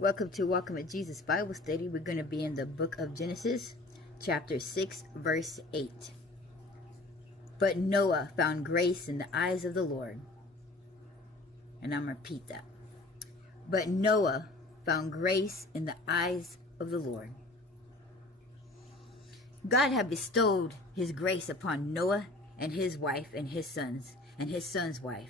Welcome to Welcome at Jesus Bible Study. We're going to be in the book of Genesis, chapter 6, verse 8. But Noah found grace in the eyes of the Lord. And I'm going to repeat that. But Noah found grace in the eyes of the Lord. God had bestowed his grace upon Noah and his wife and his son's wife.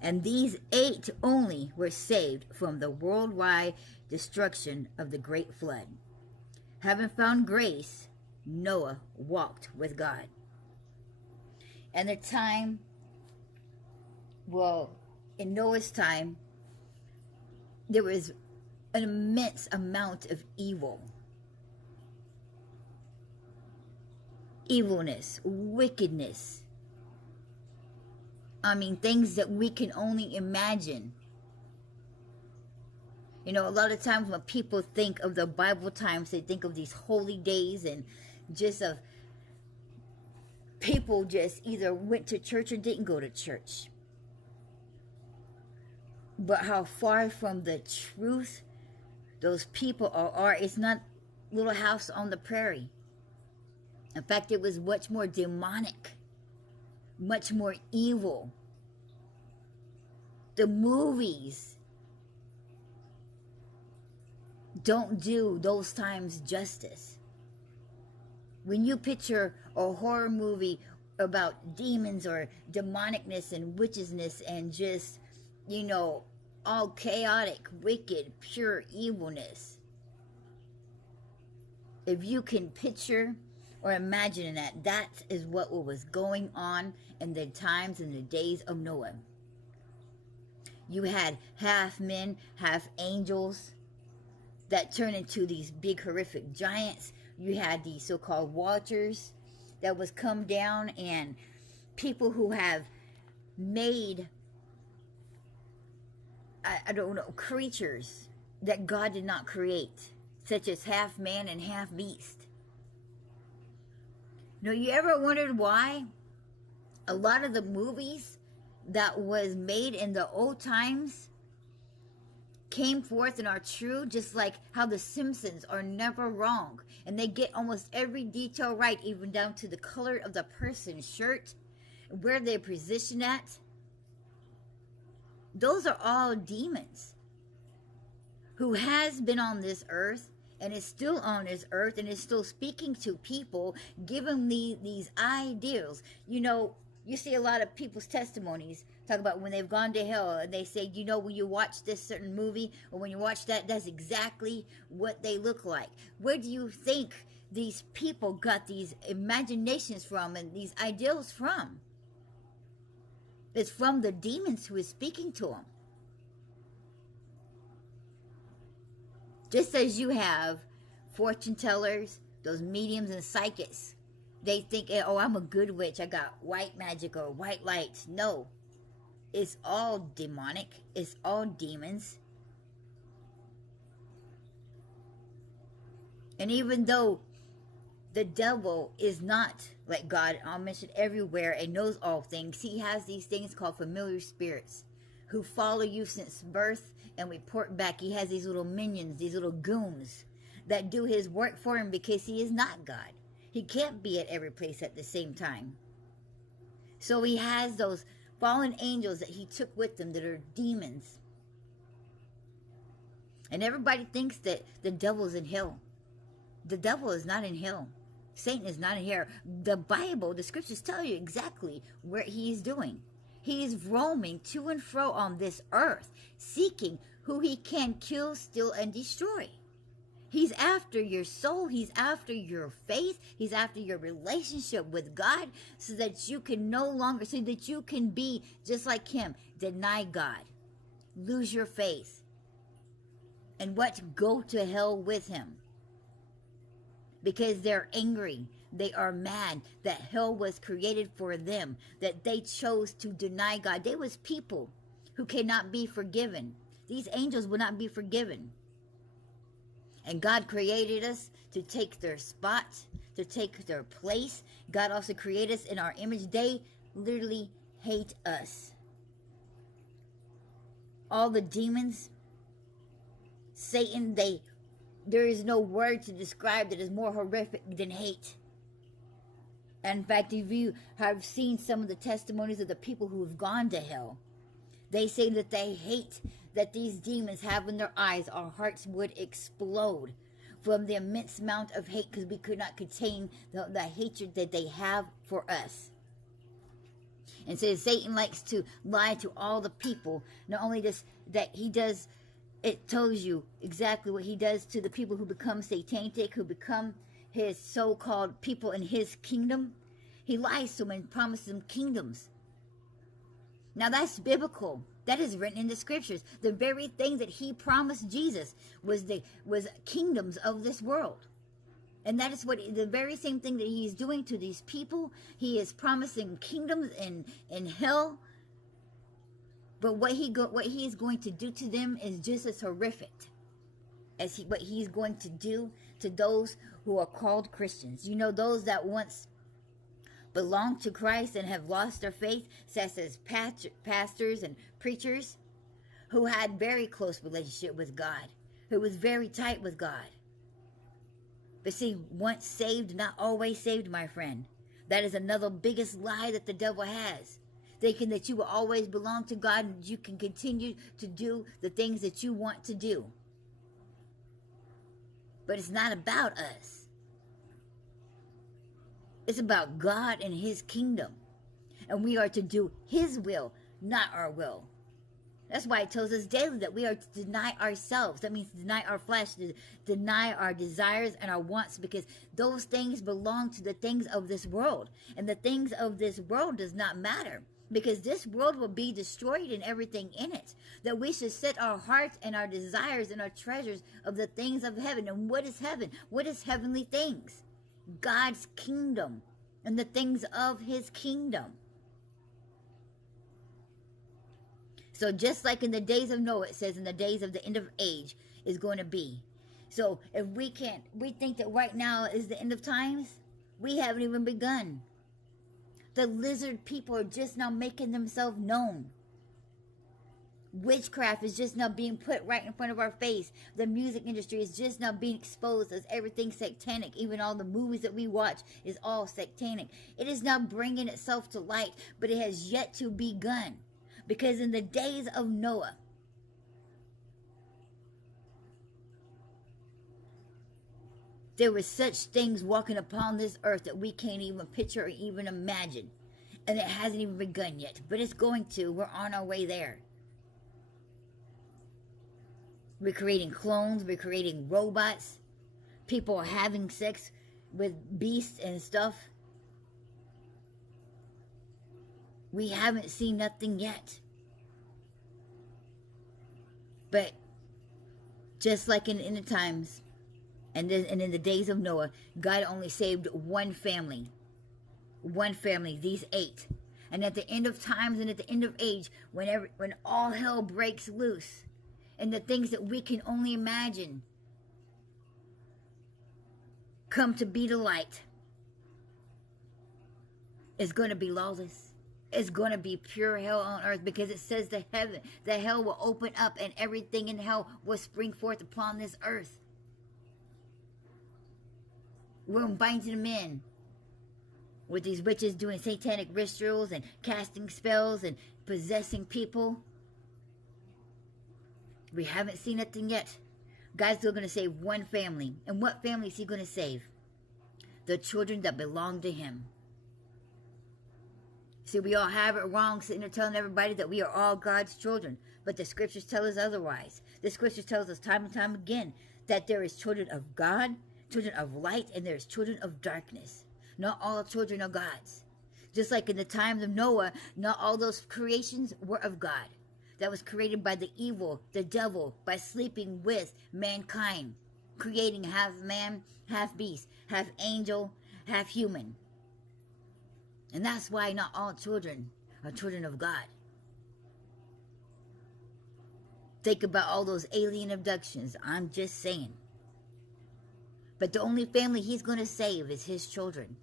And these 8 only were saved from the worldwide destruction of the great flood. Having found grace, Noah walked with God. And in Noah's time, there was an immense amount of evilness, wickedness. Things that we can only imagine. A lot of times when people think of the Bible times, they think of these holy days and just of people just either went to church or didn't go to church. But how far from the truth those people are. It's not Little House on the Prairie. In fact, it was much more demonic, much more evil. The movies don't do those times justice. When you picture a horror movie about demons or demonicness and witchesness and just, all chaotic, wicked, pure evilness. If you can picture or imagine that is what was going on in the times and the days of Noah. You had half men, half angels that turned into these big horrific giants. You had these so-called watchers that was come down, and people who have made, creatures that God did not create, such as half man and half beast. You ever wondered why a lot of the movies that was made in the old times came forth and are true, just like how the Simpsons are never wrong, and they get almost every detail right, even down to the color of the person's shirt, where they're positioned at? Those are all demons who has been on this earth and is still on this earth and is still speaking to people, giving these ideals. You see a lot of people's testimonies talk about when they've gone to hell, and they say, when you watch this certain movie or when you watch that's exactly what they look like. Where do you think these people got these imaginations from and these ideals from? It's from the demons who is speaking to them. Just as you have fortune tellers, those mediums and psychics. They think, I'm a good witch. I got white magic or white lights. No. It's all demonic. It's all demons. And even though the devil is not like God, omniscient everywhere and knows all things, he has these things called familiar spirits who follow you since birth and report back. He has these little minions, these little goons that do his work for him because he is not God. He can't be at every place at the same time. So he has those fallen angels that he took with him that are demons. And everybody thinks that the devil's in hell. The devil is not in hell. Satan is not in hell. The Bible, the scriptures tell you exactly what he is doing. He is roaming to and fro on this earth, seeking who he can kill, steal, and destroy. He's after your soul. He's after your faith. He's after your relationship with God, so that you can so that you can be just like him, deny God, lose your faith, and go to hell with him. Because they're angry, they are mad that hell was created for them, that they chose to deny God. They was people who cannot be forgiven. These angels will not be forgiven. And God created us to take their spot, to take their place. God also created us in our image. They literally hate us. All the demons Satan, there is no word to describe that is more horrific than hate. And in fact, if you have seen some of the testimonies of the people who have gone to hell, they say that they hate that these demons have in their eyes. Our hearts would explode from the immense amount of hate, because we could not contain the hatred that they have for us. And so Satan likes to lie to all the people. Not only this, that he does, it tells you exactly what he does to the people who become satanic, who become his so-called people in his kingdom. He lies to them and promises them kingdoms. Now that's biblical. That is written in the scriptures. The very thing that he promised Jesus was kingdoms of this world. And that is what the very same thing that he is doing to these people. He is promising kingdoms in hell. But what he is going to do to them is just as horrific as what he's going to do to those who are called Christians. You know, those that once belong to Christ and have lost their faith, such as pastors and preachers who had very close relationship with God, who was very tight with God. But see, once saved, not always saved, my friend. That is another biggest lie that the devil has. Thinking that you will always belong to God and you can continue to do the things that you want to do. But it's not about us. It's about God and his kingdom. And we are to do his will, not our will. That's why it tells us daily that we are to deny ourselves. That means deny our flesh, to deny our desires and our wants, because those things belong to the things of this world. And the things of this world does not matter, because this world will be destroyed and everything in it. That we should set our hearts and our desires and our treasures of the things of heaven. And what is heaven? What is heavenly things? God's kingdom and the things of his kingdom. So just like in the days of Noah, it says in the days of the end of age is going to be. So if we think that right now is the end of times, we haven't even begun. The lizard people are just now making themselves known. Witchcraft is just now being put right in front of our face. The music industry is just now being exposed as everything satanic. Even all the movies that we watch is all satanic. It is now bringing itself to light, but it has yet to begun. Because in the days of Noah, there were such things walking upon this earth that we can't even picture or even imagine. And it hasn't even begun yet, but it's going to. We're on our way there. We're creating clones. We're creating robots. People are having sex with beasts and stuff. We haven't seen nothing yet. But just like in the times and in the days of Noah, God only saved one family. One family, these 8. And at the end of times and at the end of age, when all hell breaks loose, and the things that we can only imagine come to be the light, it's going to be lawless. It's going to be pure hell on earth, because it says the hell will open up and everything in hell will spring forth upon this earth. We're binding them in with these witches doing satanic rituals and casting spells and possessing people. We haven't seen nothing yet. God's still going to save one family. And what family is he going to save? The children that belong to him. See, we all have it wrong, sitting there telling everybody that we are all God's children. But the scriptures tell us otherwise. The scriptures tells us time and time again that there is children of God, children of light, and there is children of darkness. Not all children are God's. Just like in the times of Noah, not all those creations were of God. That was created by the evil, the devil, by sleeping with mankind, creating half man, half beast, half angel, half human. And that's why not all children are children of God. Think about all those alien abductions. I'm just saying. But the only family he's going to save is his children.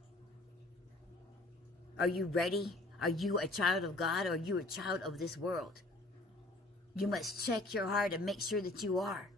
Are you ready? Are you a child of God, or are you a child of this world? You must check your heart and make sure that you are.